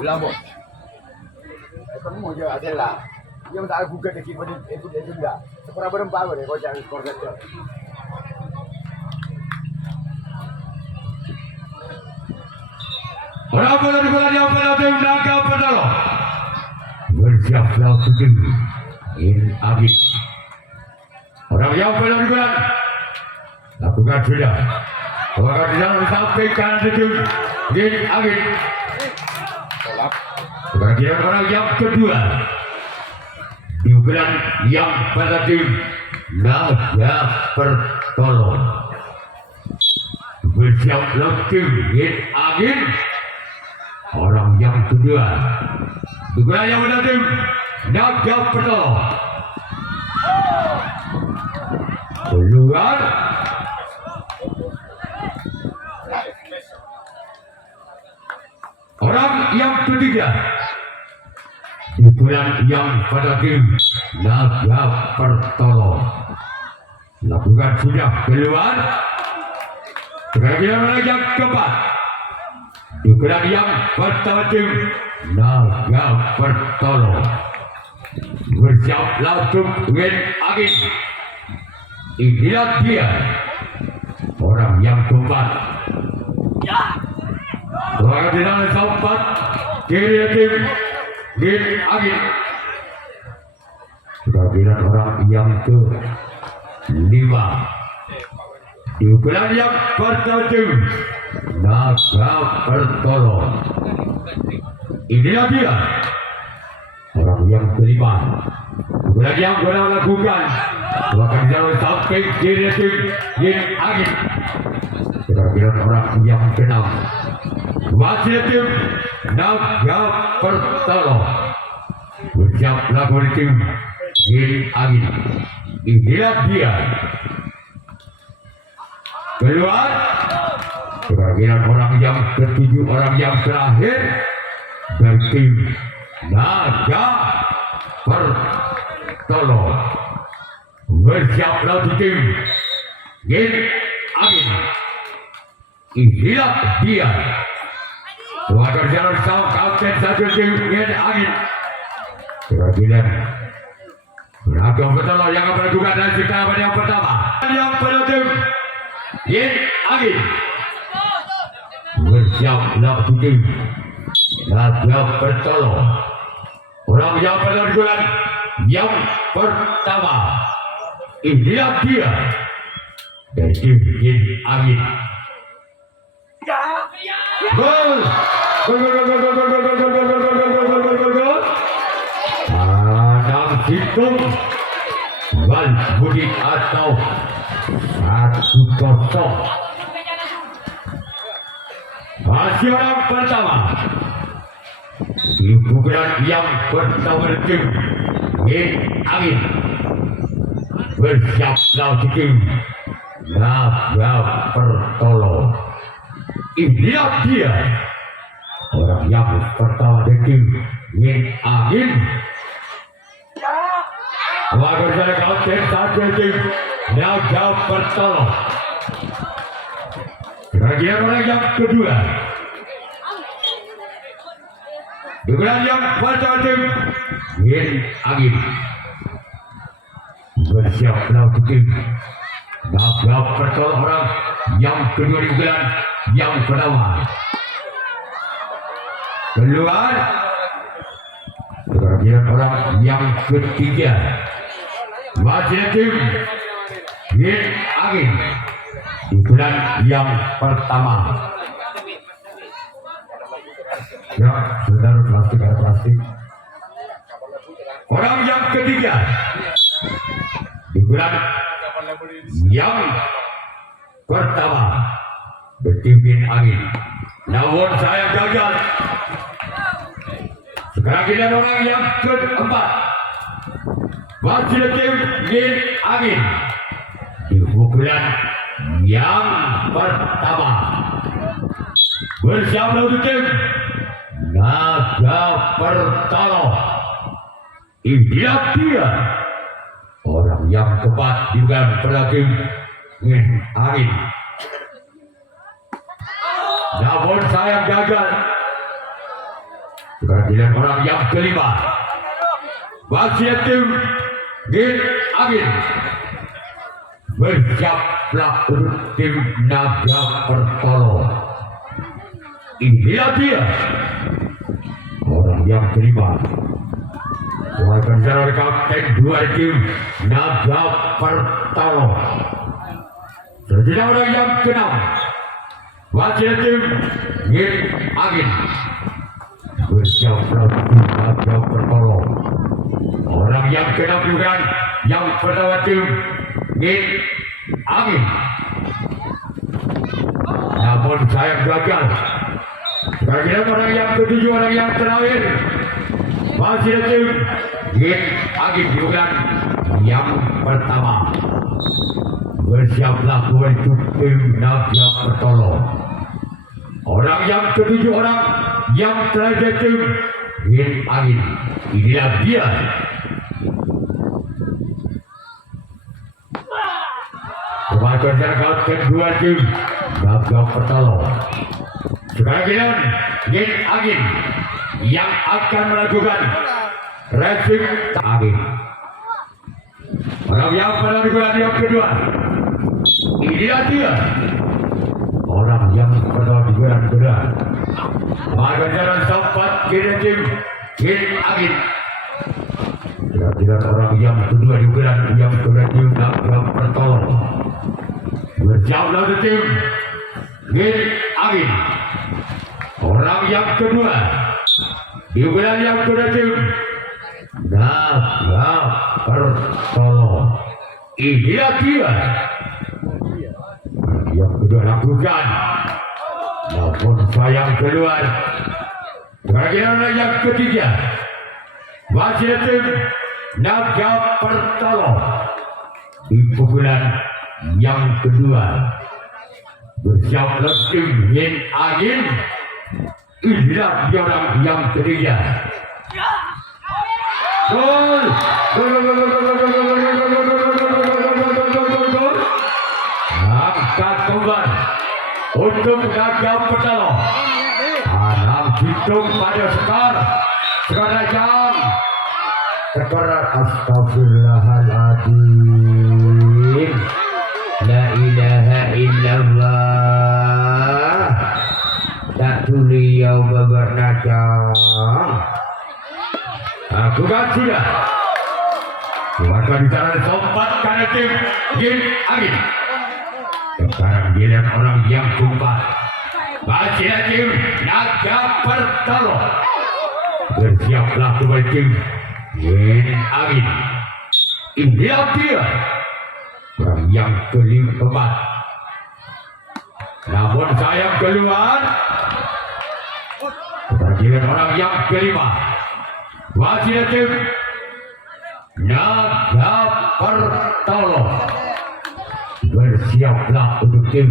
Ulamo. Kamu mau jual adalah. Dia tak gugat lagi pada itu enggak. Seberapa berempat boleh kau jangan korban tu. Berapa dari bola yang penalti menangkap penolong. Bersiap-siap tujuh. In Agit. Orang yang penalti bola. Lakukan sudah. Orang di dalam sampai kanan tujuh. In Agit. Bagian orang yang kedua. Diukuran yang penalti Naga Pertolong. Bersiap-siap In Agit. Orang yang kedua Dugaan yang menanti Naga Pertolong. Keluar orang yang ketiga Dugaan yang menanti Naga Pertolong. Lakukan sudah keluar. Bagian yang keempat Dugaan yang pertama Naga Pertolong. Bersiap langsung Win Agit. Inilah dia orang yang keempat. Orang di dalam keempat kiri tim Win Agit. Bagian orang yang ke-5 Dugaan yang pertama Naga Pertolong. Inilah dia orang yang ke-5. Dugaan yang pernah lakukan bahkan jalan sampai kiri tim Win Agit. Kira-kira orang yang ke-6 masih tim Naga Pertolong. Bersiap lakukan tim Win Agit. Inilah dia keluar. Kira-kira orang yang ke-7, orang yang terakhir dari tim Naga Pertolong. Bersiap lawan tim Win Agit. Inilah dia wadah jalan sama kapten satu tim Win Agit. Kira-kira Naga Pertolong yang akan melakukan dan sekarang pada yang pertama yang penutup Win Agit. Bersiap lawan tim Naga Pertolong. Orang yang penutup yang pertama. Inilah dia dari tim Win Agit. Gol! Adam Situng Wan Budi atau 1-0. Masih orang pertama. Dugaan yang pertama tim Win Agit. Bersiap lawan tim Naga Pertolong. Inilah dia orang yang pertama dari tim Win Agit. Wajar jalan kapten satu tim Naga Pertolong. Bagian orang yang kedua. Dugaan yang pertama tim Win Agit. Bersiap lawan tim Naga Pertolong. Orang yang kedua di dugaan yang pertama keluar. Bagian orang yang ketiga masih tim Win Agit. Dugaan yang pertama. Ya, saudara, plastik ada plastik. Orang yang ketiga dugaan yang pertama bertimpin Agit. Namun saya gagal. Sekarang kita orang yang keempat masih tim Win Agit. Di pukulan yang pertama bersama tim Naga Pertolong. Inilah dia orang yang keempat juga berhakim Win Agit. Namun saya gagal. Keadilan orang yang kelima. Wasit tim Gin Agin bersiaplah untuk tim Naga Pertolo. Inilah dia orang yang kelima. Wahai saudara kapten dua tim Naga Pertolo. Selanjutnya orang yang keenam. Wasit tim Gin Agin bersiaplah tim Naga Pertolo. Orang yang keenam juga yang pertama tim Gin Agin. Namun saya gagal. Sekarang orang yang ketujuh, orang yang terakhir masih tim Gin Agin juga yang pertama. Bersiaplah untuk tim Naga Pertolo. Orang yang ketujuh, orang yang terakhir tim Gin Agin. Inilah dia. Kemajuan kapten dua tim Naga Pertolo. Sekarang Gin Agin yang akan melakukan racing Agin. Orang yang pada digunakan yang kedua. Inilah dia. Orang yang pada digunakan kedua. Maka jalan sempat tim Gin Agin. Tidak orang yang kedua digunakan yang kedua tim Naga Pertolo. Berjauhlah tim Gin Agin. Orang yang kedua digunakan yang kedua tim Naga Pertolo. Inilah dia. Yang kedua lakukan. Namun sayang keluar. Bagaimana yang ketiga? Masih tim Naga Pertolo. Di pukulan yang kedua. Bersiaplah tim Gin Agin. Inilah dia orang yang ketiga. Gol! Angkat kembali untuk Naga Pertolo. Anak hitung pada skor jam. Skor astagfirullahaladzim. La ilaha illallah. Tak tuli yauma bernajam. Aku kan sudah. Maka di sana sempat karena tim Gin Agin. Sekarang giliran orang yang keempat. Masih tim Naga Pertolo. Bersiaplah kembali tim Gin Agin. Inilah dia. Orang yang keempat. Namun sayang keluar. Giliran orang yang kelima. Masih tim Naga Pertolo. Bersiaplah untuk tim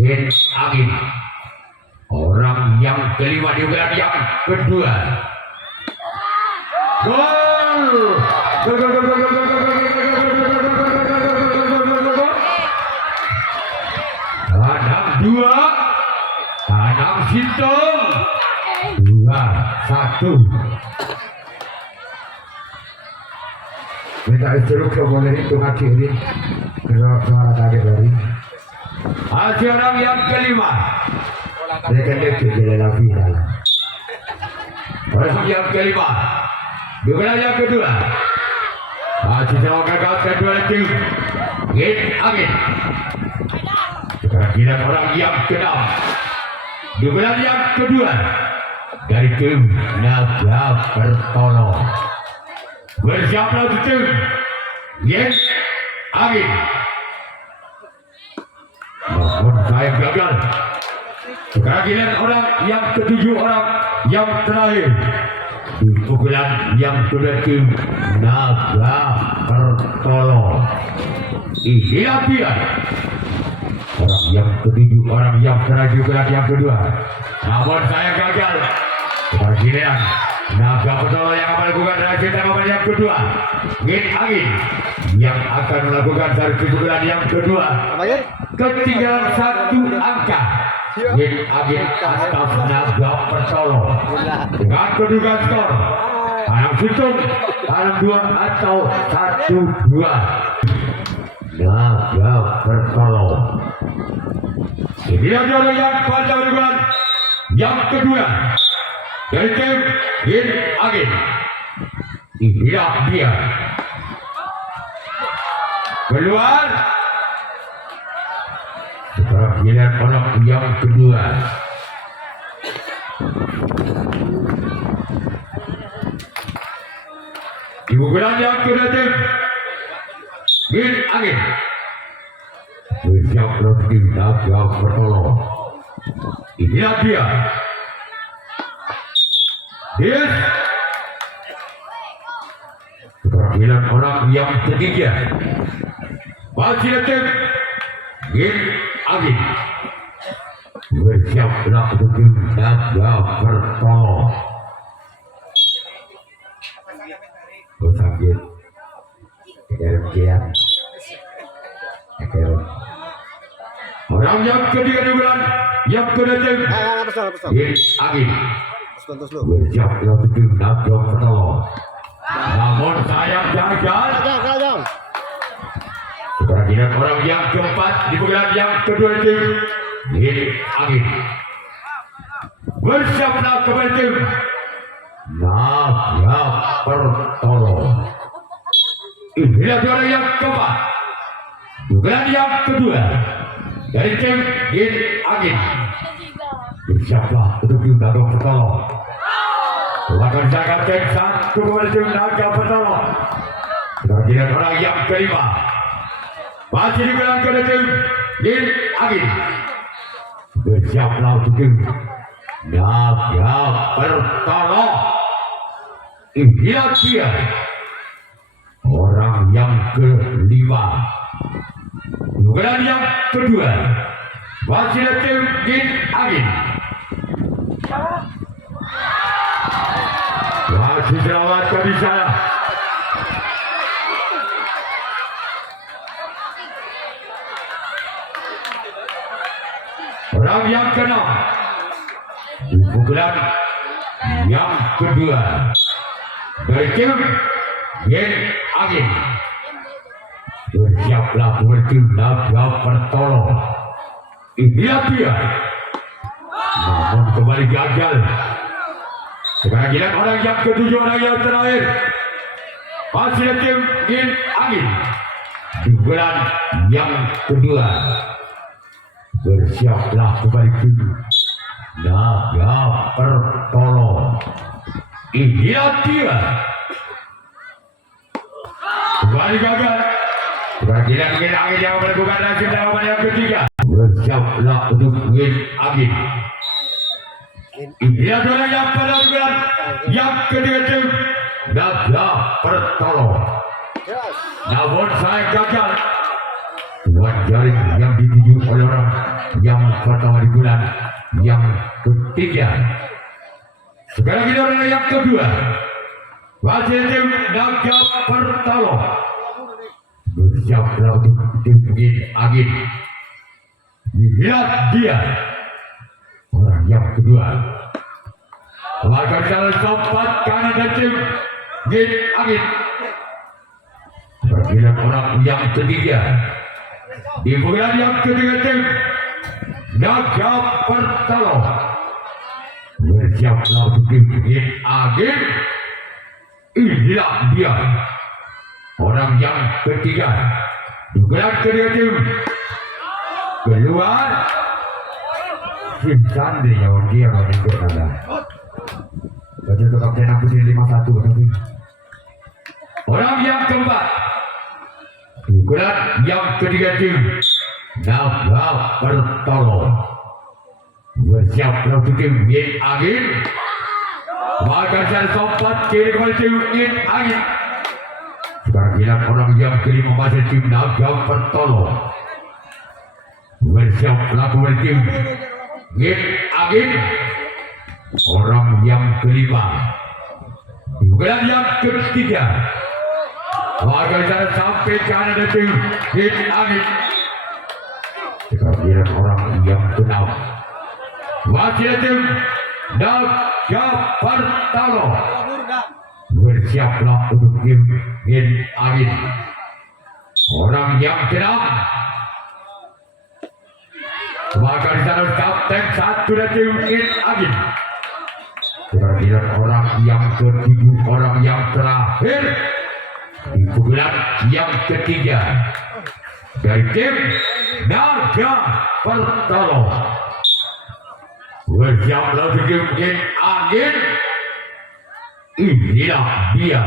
Gin Agin. Orang yang kelima juga yang kedua. Gol! Kadang dua, kadang hitung 2-1. Minta instruksi boleh hitung akhiri. Suara kaget dari hasil orang yang kelima. Mereka dia dalam final. Orang yang kelima. Juga yang kedua. Masih sama gagal kedua tim Gin Agin. Sekarang giliran orang yang keenam. Juga yang kedua dari tim Naga Pertolo. Bersiaplah untuk tim Gin Agin. Namun saya gagal. Sekarang giliran orang yang ketujuh, orang yang terakhir. Di pukulan yang kedua tim Naga Pertolo. Inilah dia. Orang yang ketujuh, orang yang terakhir pukulan yang kedua. Namun saya gagal. Sekarang giliran Naga Pertolo yang akan melakukan racing tanggapan yang kedua. Gin Agin yang akan melakukan satu pukulan yang kedua. Ketinggalan satu angka. Gin Agin atas Naga Pertolo dengan kedudukan skor Alam Situng Alam 2 atau 1-2. Naga Pertolo ini adalah yang pada urutan yang kedua dari tim Gin Agin. Inilah dia keluar sekarang giliran orang yang kedua. Di pukulan yang kedua tim Gin Agin bersiap tim Naga Pertolo. Inilah dia Yes. Sekarang orang yang ketiga masih tim Gin Agin bersiaplah untuk tim Naga Pertolo. Sakit kemudian orang yang ketiga di bulan yang kedua tim Gin Agin bersiaplah untuk tim Naga Pertolo. Namun sayang gagal. Kerajinan orang yang keempat di bulan yang kedua tim Gin Agin bersiaplah kembali tim Naga Pertolo. Inilah juara yang keempat bulan yang kedua dari tim Gin Agin bersiaplah untuk tim Naga Pertolo. Lakukan jaga tim satu kepada tim Naga Pertolo. Kerajinan orang yang kelima masih di bulan kedua tim Gin Agin bersiaplah untuk tim Naga Pertolo. Inilah dia orang yang kelima bulan yang kedua masih di tim Gin Agin masih terawatkan di sana. Orang yang keenam di pukulan yang kedua dari tim Gin Agin bersiaplah untuk tim Naga Pertolo. Inilah dia namun kembali gagal. Sekarang giliran orang yang ketujuh, orang yang terakhir masih di tim Gin Agin di bulan yang kedua bersiaplah kembali tim Naga Pertolo. Inilah dia kembali gagal. Sekarang giliran Gin Agin yang melakukan nasib dalam yang ketiga bersiaplah untuk Gin Agin. Ini adalah yang pada bulan yang ketiga tim Naga Pertolo. Namun saya gagal. Buat jaring yang dituju oleh orang yang pertama di bulan yang ketiga. Sekarang kita orang yang kedua masih tim Naga Pertolo bersiaplah untuk tim Gin Agin. Lihat dia orang yang kedua lakukan jalan sempat kanan dan tim Gin Agin. Pergilah orang yang ketiga di bulan yang ketiga tim Naga Pertolo bersiaplah untuk tim Gin Agin. Inilah dia orang yang ketiga di bulan ketiga tim keluar Sandri yang dia menentuk nada. Baca untuk kapten aku sini 51 tapi orang yang keempat bulan yang ketiga tim Naga Pertolo bersiaplah untuk tim Gin Agin. Maka saya sempat kiri kepada tim Gin Agin. Sekarang giliran orang yang kelima masih tim Naga Pertolo bersiaplah kembali tim Gin Agin. Orang yang kelima bulan yang ketiga maka saya sampai ke kanan tim Gin Agin. Sekarang giliran orang yang keenam Wasit tim Naga Pertalo bersiaplah untuk tim Gin Agin. Orang yang keenam maka di sana kapten satu dari tim Gin Agin. Kemudian orang yang ketujuh, orang yang terakhir di pukulan yang ketiga dari tim Naga Pertalo. Bersiap lalu tim Gin Agin. Inilah dia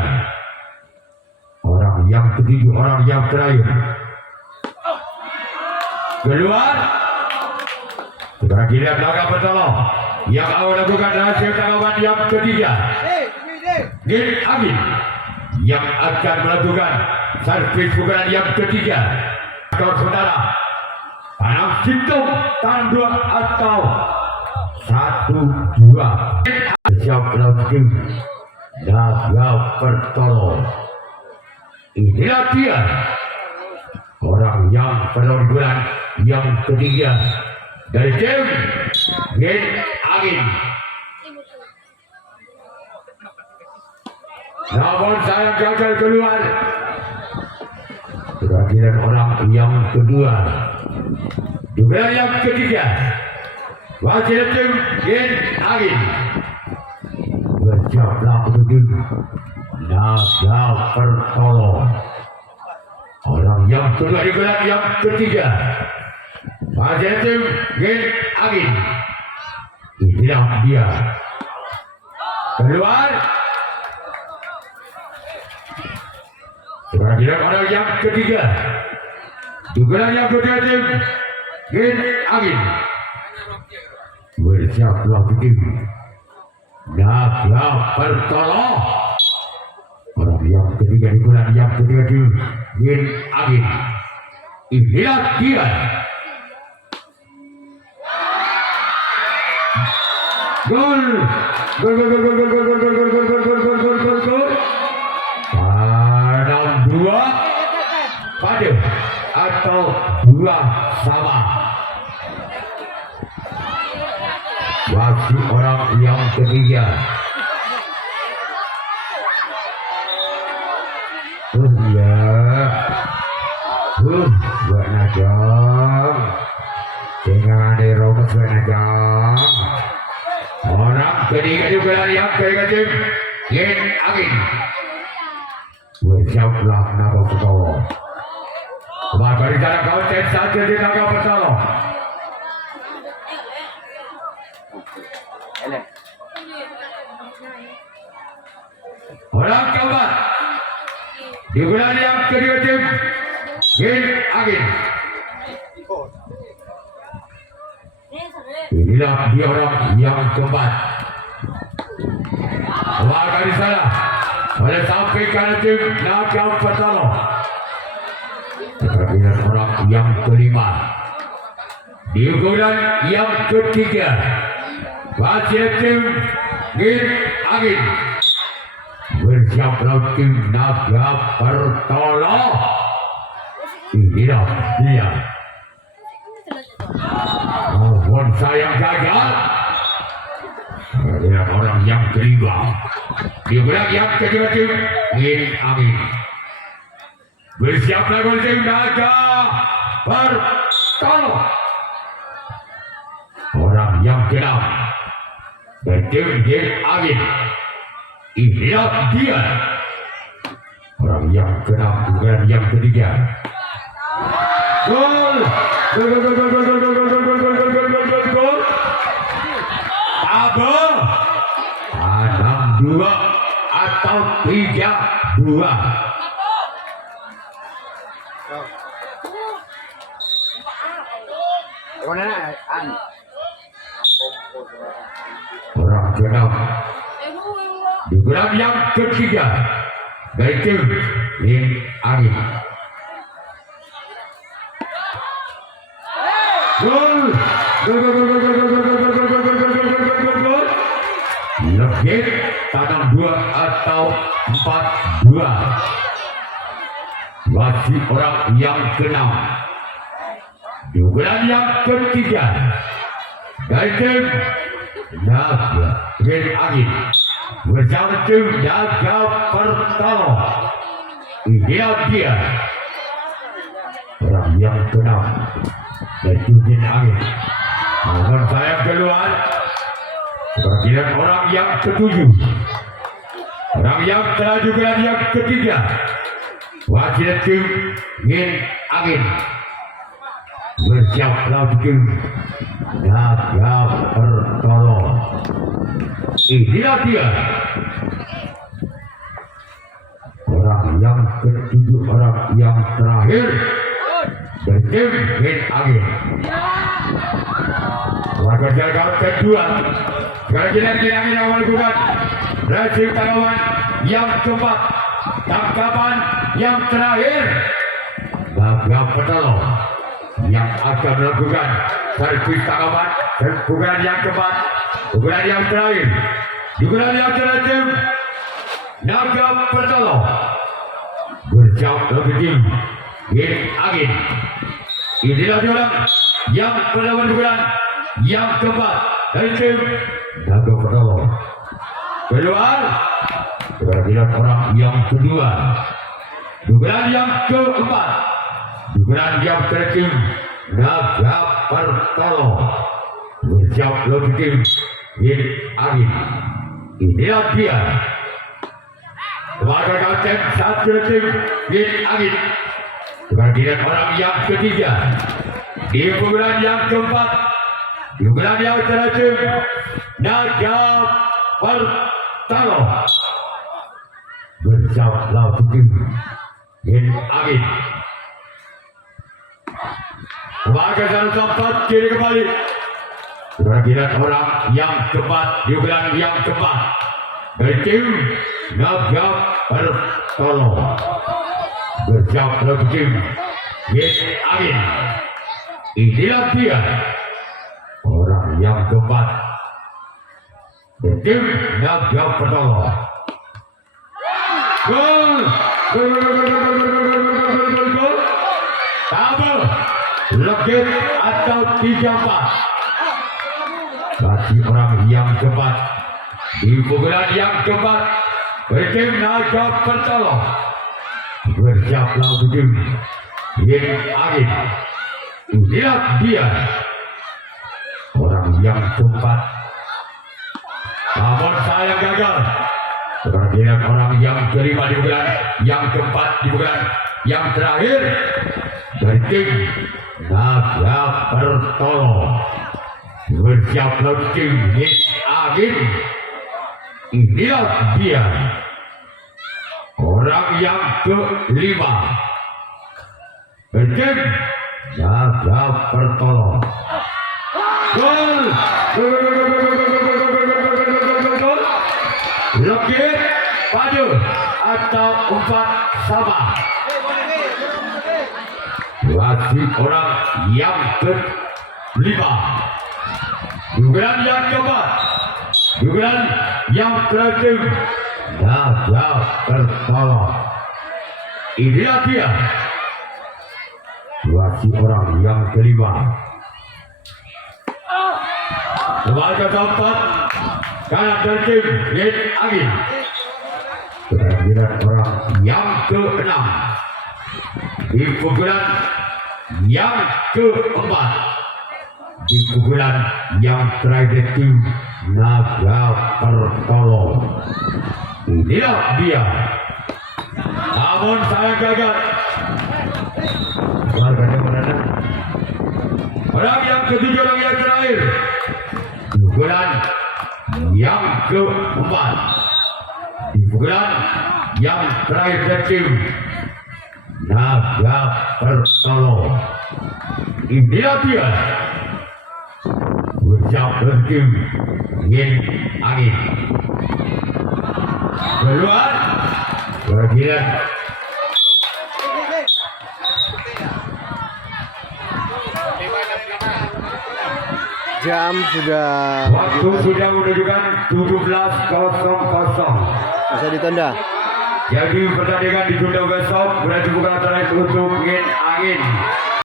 orang yang ketujuh, orang yang terakhir. Keluar. Sekarang giliran Naga Pertalo yang akan melakukan hasil tanggapan yang ketiga. Gin Agin yang akan melakukan servis pukulan yang ketiga. Skor saudara tanam sintung tanam 2 atau 1-2. Siap langsung Naga Pertalo. Inilah dia orang yang penampilan yang ketiga dari tim Gin Agin. Namun saya gagal keluar. Kehadiran orang yang kedua juga yang ketiga wasit tim Gin Agin. Bersiaplah untuk Naga Pertalo. Orang yang kedua di gelar yang ketiga wasit tim Gin Agin. Inilah dia. Keluar. Kehadiran orang yang ketiga juga yang kedua tim Gin Agin. Bersiaplah untuk Naga Pertalo. Orang yang ketiga di bulan yang ketiga di Gin Agin. Inilah dia. Gol. Gol. Tanam 2 pada atau 2 sama. Wasit orang yang ketiga. Buat najong. Jangan dirobek buat najong. Orang ketiga juga yang ketiga tim Gin Agin. Bersiaplah Naga Pertalo. Maka di sana konten saja di Naga Pertalo. Orang keempat di bulan yang kedua tim Gin Agin. Inilah dia orang yang keempat. Maka di sana oleh sampaikan tim Naga Pertalo. Kemudian orang yang kelima di bulan yang ketiga wasit tim Gin Agin. Bersiaplah tim Naga Pertalo. Inilah dia. Mohon saya gagal. Kemudian orang yang kelima di bulan yang ketiga tim Gin Agin. Bersiaplah tim Naga Pertalo. Orang yang keenam dari tim Gin Agin. Inilah dia orang yang keenam dan yang ketiga. Gol. Apa? 6-2 atau 3-2. Orang keenam di bulan yang ketiga dari tim Gin Agin. Gol. Lebih tanam 2 atau 4-2. Wasit orang yang keenam di bulan yang ketiga dari tim Naga Rin Angin bersama tim Naga Pertama. Ini dia orang yang keenam dari tim Angin. Mohon saya keluar. Bagian orang yang ketujuh. Orang yang teraju gelar yang ketiga. Wakil tim Rin Angin bersiap lawan tim Naga Pertama. Inilah dia orang yang ketujuh, orang yang terakhir dari tim Rin Angin. Warga jaga kedua. Sekarang kita Angin yang melakukan resim tanggapan yang keempat. Tangkapan yang terakhir Naga Pertama yang akan melakukan servis tanggapan pukulan yang keempat, pukulan yang terakhir, pukulan yang terakhir Naga Pertama berjauh lebih tinggi Rin Angin. Inilah dia orang yang melakukan pukulan yang keempat dari tim Naga Pertama. Keluar kemudian orang yang kedua, pukulan yang keempat, pukulan yang terakhir Naga Pertama berjauh lebih tinggi Rin Angin. Inilah dia warga kapten satu tim Rin Angin. Kemudian orang yang ketiga di pukulan yang keempat, pukulan yang terakhir Naga Pertama berjauh lebih tinggi Rin Angin. Warga dalam tempat kiri kembali. Kemudian orang yang keempat, pukulan yang keempat dari tim Naga Pertama berjauh lebih tinggi Rin Angin. Inilah dia orang yang keempat dari tim Naga Pertama. Gol! Gol! Tabel legit atau 3-4 bagi orang yang keempat di pukulan yang keempat dari tim Naga Pertama bersiap lawan tim Rin Angin. Inilah dia orang yang keempat. Namun saya gagal. Kemudian orang yang kelima di pukulan yang keempat, di pukulan yang terakhir dari tim Naga Pertama bersiap lawan tim Rin Angin. Inilah dia orang yang kelima dari tim Naga Pertama. Gol! Legit padu atau 4 sama. Bagi orang yang kelima, pukulan yang keempat, pukulan yang terakhir Naga Pertama. Inilah dia bagi orang yang kelima. Warga tempat kanan dari tim Rin Angin. Kemudian orang yang keenam di pukulan yang keempat, di pukulan yang terakhir tim Naga Pertama. Inilah dia. Namun saya gagal. Warganya mana? Orang yang ketiga, orang yang terakhir, pukulan yang keempat, di pukulan yang terakhir dari tim Naga Pertama. Inilah dia bersiap dari tim Rin Angin. Keluar kemudian jam sudah waktu sudah menunjukkan 17.00. bisa ditanda. Jadi pertandingan ditunda besok. Berarti bukan antara untuk Rin Angin